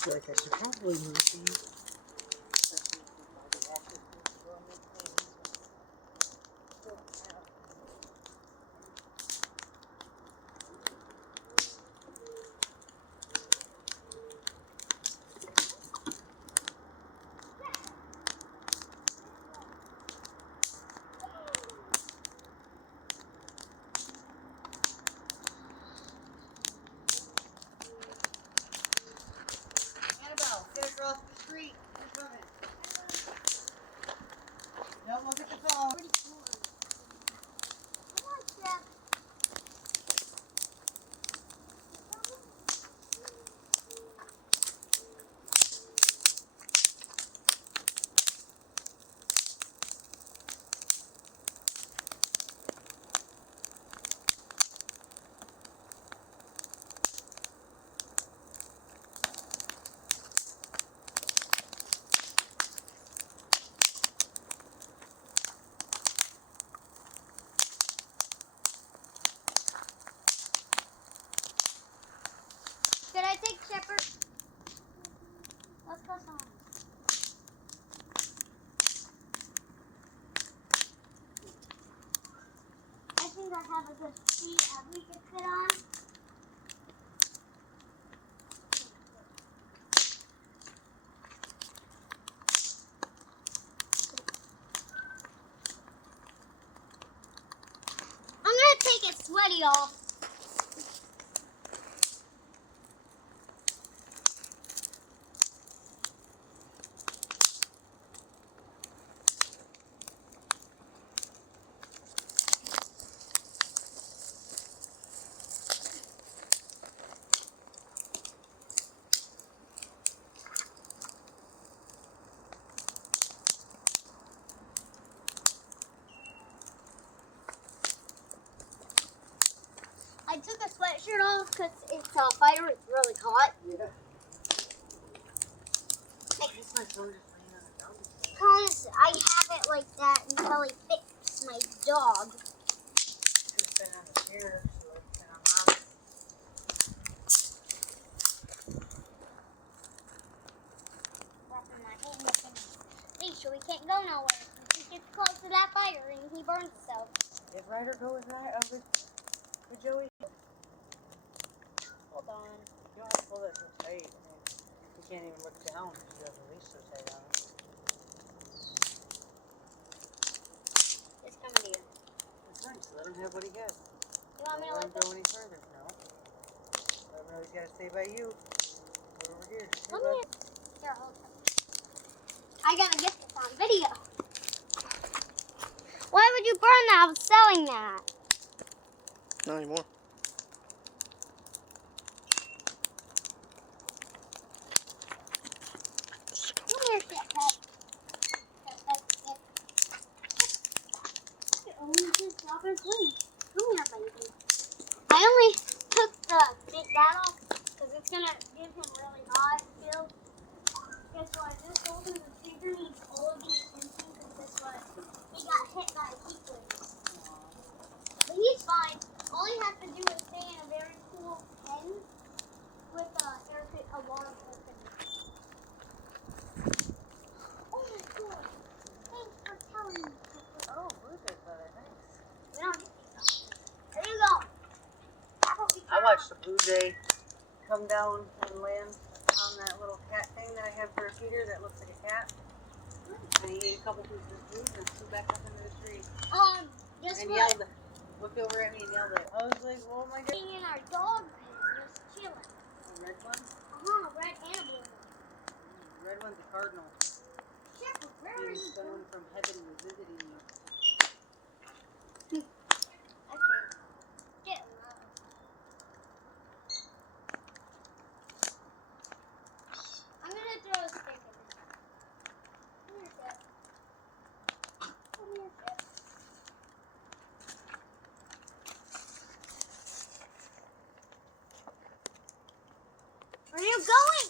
feel like I should probably move these. Especially since all the ashes need to go in this thing. Still don't have. Annabelle, get across the street. Who's running? Don't look at the phone. Can I take Shepherd? Let's go somewhere. I think I have a good seat that we can sit on. I'm gonna take it sweaty off. I took the sweatshirt off because it's fire. It's really hot. Yeah. Why is my phone just laying on the dog's bed? Because I have it like that until he fixed my dog. It's been on the chair, so it's been on mom. Wrapping my hand up in a leash so he can't go nowhere. He gets close to that fire and he burns himself. Did Ryder go with Joey? Hold on. You don't have to pull that so tight. I mean, you can't even look down because you have the leash so tight on it. It's coming to you. That's nice. Let him have what he has. You want me to Don't let let him go any further. No. Let him know he's got to stay by you. Go over here. Let me. Here, hold on. I gotta get this on video. Why would you burn that? I was selling that. Not anymore. Come here, Pet. Oh, just drop it, please. Come here, baby. I only took the big that off because it's gonna give him really hot feel. Guess what? This golden retriever needs all of these attention because guess what? He got hit by a heat wave. But he's fine. All he has to do is stay in a very cool pen with a water open. Oh my god. Thanks for telling me. Oh, blue good brother. Thanks. We don't get these off. There you go. I watched the blue jay come down and land on that little cat thing that I have for a feeder that looks like a cat. And he ate a couple pieces of food and flew back up into the tree. Guess And what? yelled, looked over at me and yelled it. I was like, oh my god. Being in our dog pen, just chilling. A red one? Red and blue. The red one's a cardinal. Shepherd, where are you? Someone from heaven was visiting you. Okay. Get low. I'm gonna throw a stick in it. Come here, Shep. Come here, Shep. Where are you going?